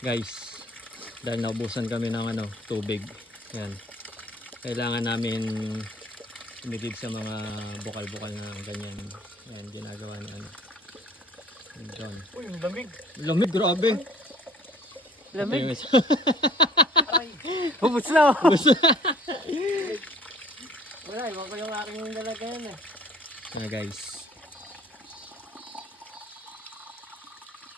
Guys, dahil naubusan kami ng tubig. Yan. Kailangan namin umigib sa mga bukal-bukal na ganyan. Yan, ginagawa ni John. Uy, yung lamig. Lamig, grabe. Lamig. Ubus na. Ubus na. Wala, iwan ko yung aking dalaga yan eh. Guys.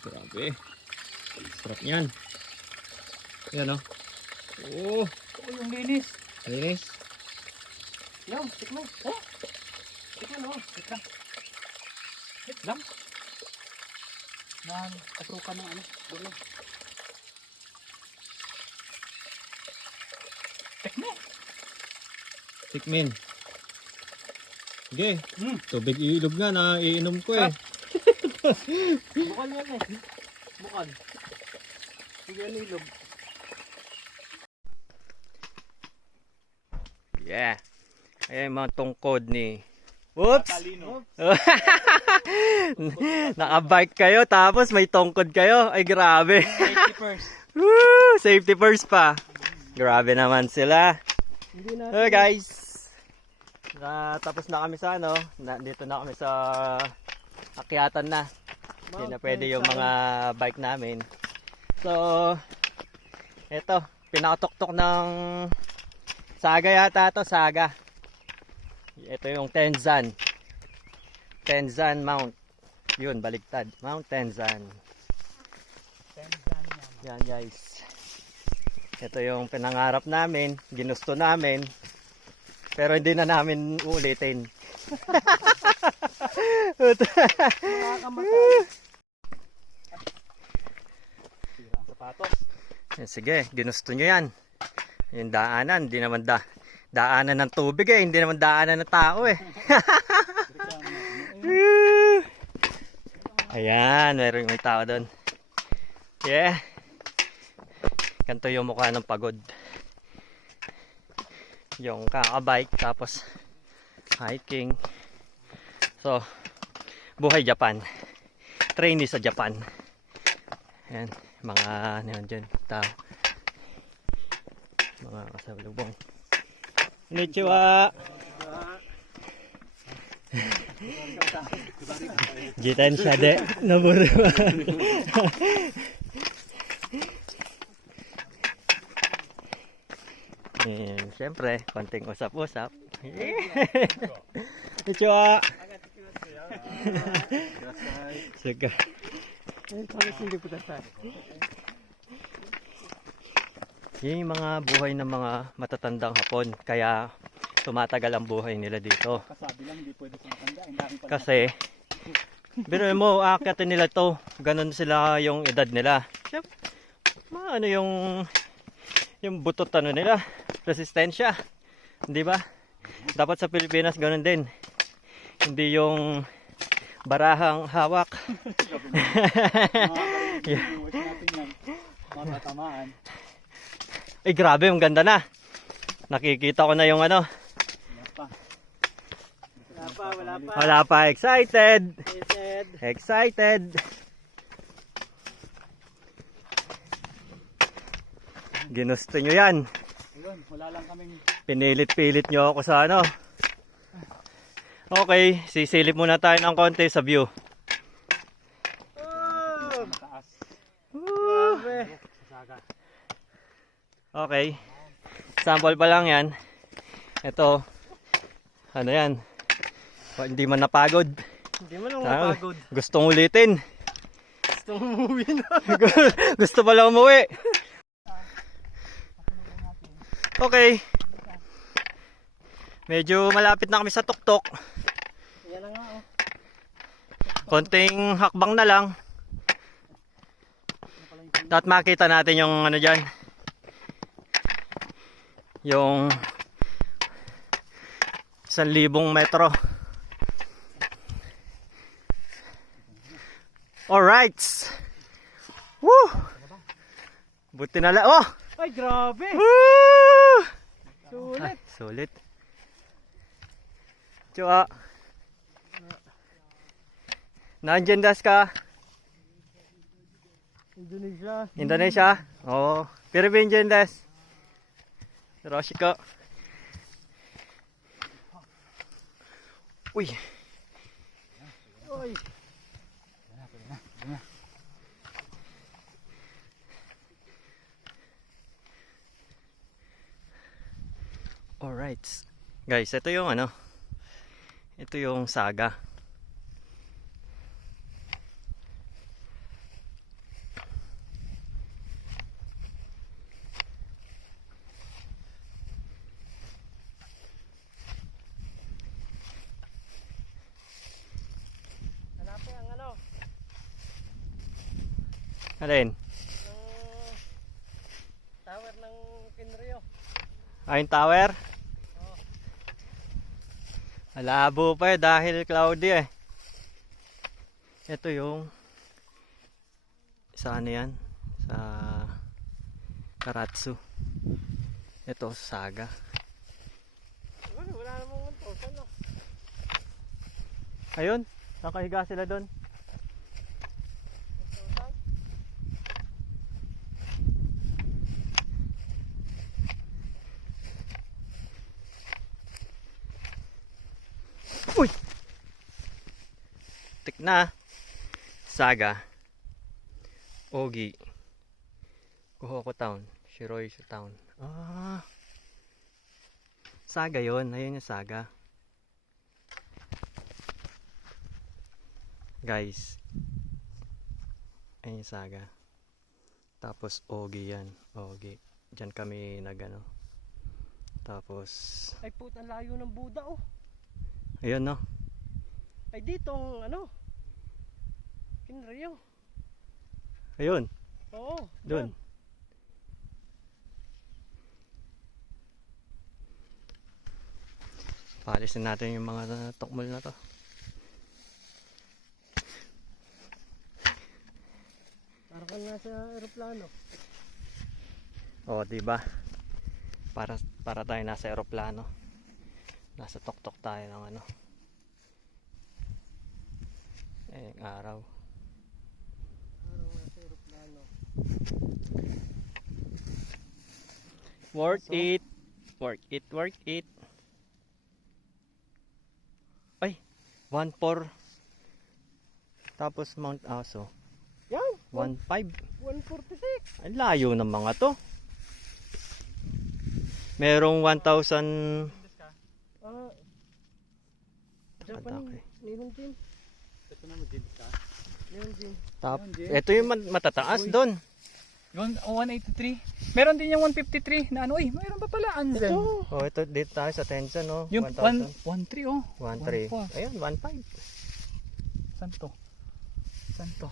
Grabe. Sarap yan. Yan oh. Oh, yung linis. linis. Yan, tikman. Oh. Tikman oh. Tikman. Tikman. Nang kasukan ng doon lang. Tikman. Tikmin. Sige. Tubig ilog nga na iinom ko eh. Bukal yan eh. Bukal. Sige, ilog. Yeah. Ayan mga tungkod ni. Whoops! Nakabike kayo tapos may tungkod kayo. Ay grabe. Safety first. Woo! Safety first pa. Grabe naman sila. Hey guys. Tapos na kami sa dito na kami sa akyatan na. Hindi na pwede yung mga bike namin. So, eto, pinakatuktok ng Saga yata to, Saga. Ito yung Tenzan. Tenzan Mount. Yun, baligtad. Mount Tenzan. Yan guys. Ito yung pinangarap namin, ginusto namin. Pero hindi na namin ulitin. Sapatos. Sige, ginusto nyo yan. Yung daanan, hindi naman daanan ng tubig eh, hindi naman daanan ng tao eh. Ayan, may tao doon. Yeah. Ganito yung mukha ng pagod. Yung kakabike, tapos hiking. So, buhay Japan. Trainee sa Japan. Ayan, mga dyan, tao. Mga kasalubong. Konnichiwa. Jitan siya de. Naburo. Siyempre, konting usap-usap. Konnichiwa. Sige. Yan yung mga buhay ng mga matatandang Hapon. Kaya tumatagal ang buhay nila dito. Kasabi lang, hindi pwede sa matanda. Kasi, pero mo, aakyatin nila to. Ganon sila yung edad nila. Ano yung butot nila. Resistensya. Di ba? Dapat sa Pilipinas ganon din. Hindi yung barahang hawak. Matatamaan. Ay grabe, ang ganda na. Nakikita ko na yung Wala pa. Wala pa. Excited. Excited. Ginusto nyo yan. Ayun, wala lang kaming... Pinilit-pilit nyo ako sa Okay, sisilip muna tayo ng konti sa view. Mataas. Okay. Sample pa lang yan. Ito. Ano yan? Hindi man napagod. Hindi man lang napagod. Gustong ulitin. Gusto mo umuwi na. Gusto pa lang umuwi. Okay. Medyo malapit na kami sa tuktok. Yan na nga oh. Konting hakbang na lang. At makita natin yung dyan. Yung 1,000 metro. Alright. Woo! Buti na lang. Oh! Ay, grabe! Woo! Sulit! Sulit. Chua. Nandiyan das ka? Indonesia. Indonesia? Oo. Philippine dyan, Des. Roshiko. Uy. Oy. Alright. Guys, ito yung ano. Ito yung saga. Hanapin ang ano. Alin? Ng tower ng Kinrio. Ayun tower? Malabo pa dahil cloudy eh. Ito yung sa ano yan? Sa Karatsu. Ito saga. Wala namang 1,000 no. Ayun, nakahiga sila doon. 1,000. Uy! Tik na. Saga. Ogi. Kuhoko Town. Shiroishi Town. Ah. Saga yon. Ayun yung saga. Guys. Ayun yung saga. Tapos Ogi yan. Ogi. Diyan kami nagano. Tapos Ay puta, layo ng Buda oh. ayun no. Ay ditong ano. Kinrio. Ayun. Oo. Doon. Paalisin natin yung mga tukmol na to. Para kang nasa aeroplano. Oh, di ba? Para tayo nasa eroplano. Nasa tuktok tayo ng ano. Eh, araw. Parang nasa aeroplano. Worth it. Worth it, worth it. Ay, 1.4. Tapos Mount Aso. Yan. 1.5. 146. Ang layo ng mga to. Merong 1,000. Ah. Atake. Japanese. Nihon Jin. Ito na mag-gym ka. Nihon Jin. Ito yung matataas doon. Yung 183. Meron din yung 153 na ano eh. Mayroon pa pala. Anzen. Ito. Oh, ito dito tayo sa Tensa no. Yung 1,000. 113 oh. 1.3. 1.4. Ayun, 1.5. Saan to? Saan to?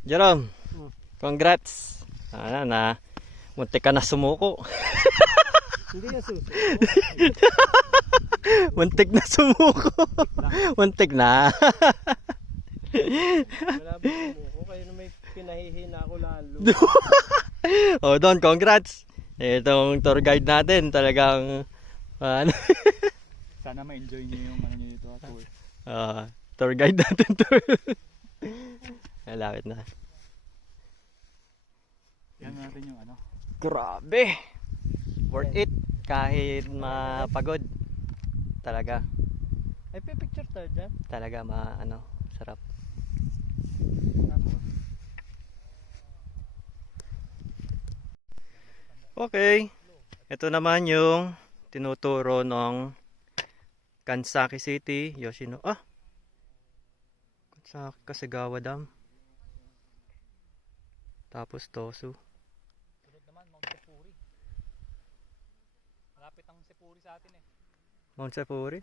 Jerome, Hmm. congrats. Ano na, muntik ka na sumuko. Hindi yan susi. Muntik na sumuko. Muntik na. Malabo ko kayo na may pinahihina ako lalo. Oh, Don, congrats. Itong tour guide natin talagang ano, Sana ma-enjoy niyo yung ano niyo dito tour. tour guide natin tour. Malapit na. Yan natin yung ano. Grabe. Worth it kahit mapagod. Talaga, Ay, picture tayo dyan. talaga sarap. Tapos, Okay. Ito naman yung tinuturo ng Kansaki City, Yoshino. Kansaki Kasagawa Dam. Tapos Tosu. sunod naman Mount Sepuri. Malapit ang Sepuri sa atin eh. Mount Sepuri.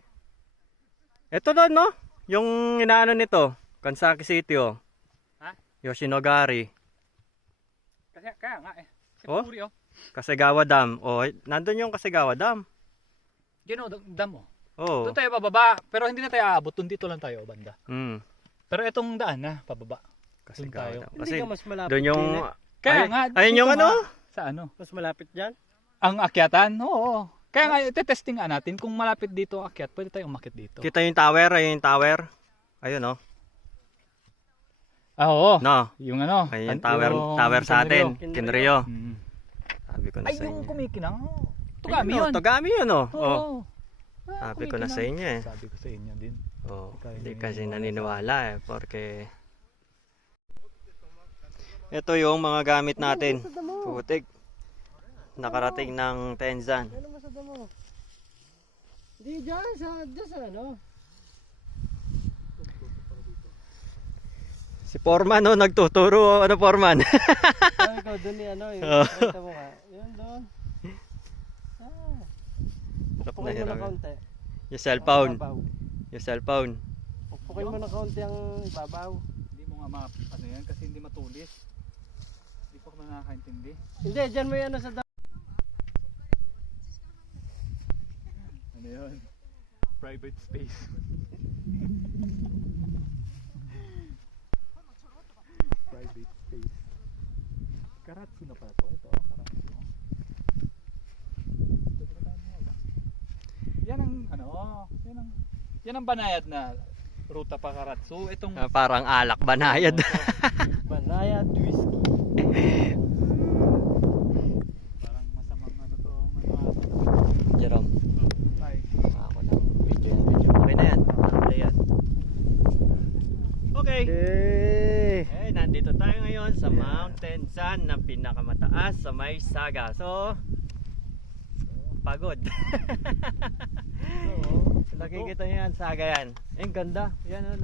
Ito doon, no? Yung inaano nito, Kansaki City, oh. Ha? Yoshinogari. Kaya nga eh. Oh? Sepuri oh. Kasagawa Dam. Oh, nandun yung Kasagawa Dam. Yun oh, dam oh. Oh. Doon tayo bababa. Pero hindi na tayo aabot. Doon dito lang tayo banda. Pero itong daan na pababa. Kasagawa tayo. Dam. Hindi Kasi ka mas malapit. doon yung din, eh. Kaya nga. ayun dito yung nga. ano? Sa ano? Mas malapit dyan. Ang akyatan? Oo. Kaya nga, testing nga natin. Kung malapit dito ang akyat, pwede tayong umakyat dito. Kita yung tower, ayun yung tower. Ayun, oh. Ah, oo. No. Yung ano. Ay, yung yung tower sa atin. Kinryo. Kinryo. Mm. Sabi ko na Ay, sa yung inyo. kumikinang. Ayun, Tugami oh, yun. Tugami yun, oh. Oo. Oh. Sabi ko na sa inyo eh. Sabi ko sa inyo din. Oh, Ikaw hindi yung kasi naniniwala naniniwala eh. Porque ito yung mga gamit natin. Putik. Nakarating ng Tenzan. Ano mo sa damo? Hindi, dyan sa ano. Si Foreman, no, nagtuturo. Ano, Foreman? Sabi ko, doon ni ano, yung Oh. kwenta mo nga. Yun, doon. Ah. Hirap na Pukuin mo na hirap. kaunti. Yung cellphone. Ibabaw. Yung cellphone. Pukuin mo na kaunti ang ibabaw. Hindi mo nga ano yan kasi hindi matulis. Hindi ko nakakaintindi. Hindi, dyan mo yan ano sa damo. Ano yun? Private space. Private space. Karatsu na pala to. Ito, karatsu. Yan ang ano, yan ang banayad na ruta pa Karatsu. Itong Parang alak banayad. Banaya, whiskey. parang masamang ano to, Jerome. Bye. Ako ng video yan. Okay na yan. Play yan. Okay. Eh, nandito tayo ngayon sa Mount Tenzan na pinakamataas sa may Saga. So, pagod. Nakikita niyo yan, Saga yan. Eh, ang ganda. Yan o,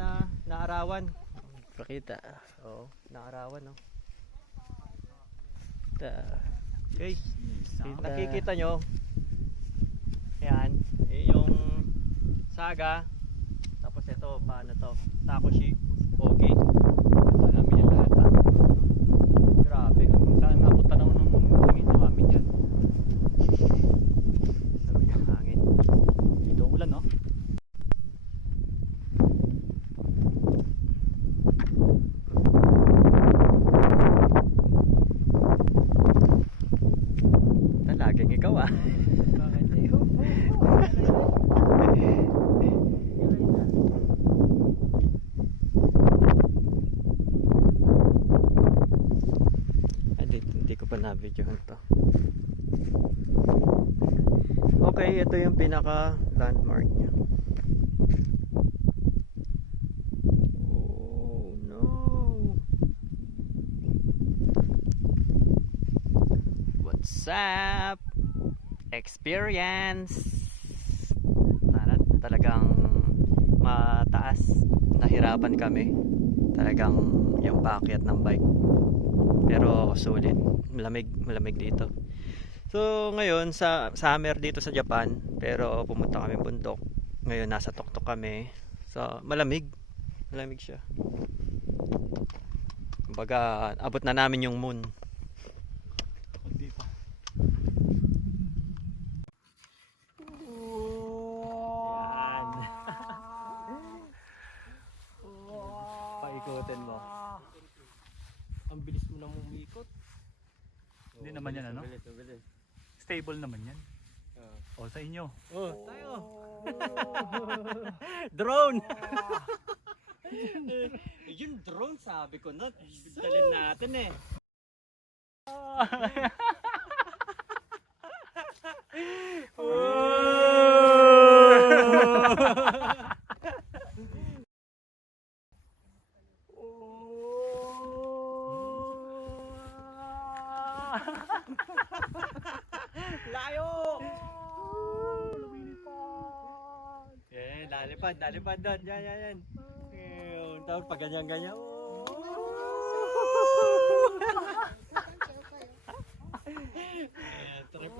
naarawan. Pakita. Oo, naarawan o. Okay. Nakikita nyo. Yan. Eh, yung Saga. Tapos ito, paano to? Takoshi. Okay. Alam niyo lahat ha. Grabe. Saan napunta na ng tingin sa amin yan? Sabi ng hangin. Dito ulan no? Laging ikaw ah. Bakit? Eh, Hindi ko pa na-videohan to. Okay, ito yung pinaka landmark niya. Oh no. What's up? Experience. Talagang mataas. Nahirapan kami. Talagang yung paakyat ng bike. Pero sulit. Malamig dito. So ngayon sa summer dito sa Japan, pero pumunta kami bundok. Ngayon nasa tuktok kami. So malamig siya. Kumbaga abot na namin yung moon. Hindi pa. Yan. Paikutin mo. ang bilis mo nang umikot. Hindi naman yan ano? Mabilis. Stable naman yan. O sa inyo. Oh, tayo. Drone. Yung drone sabi ko na, dalhin natin eh. Layo! Lalipad doon. Yan. Tapos pag ganyan. Trip.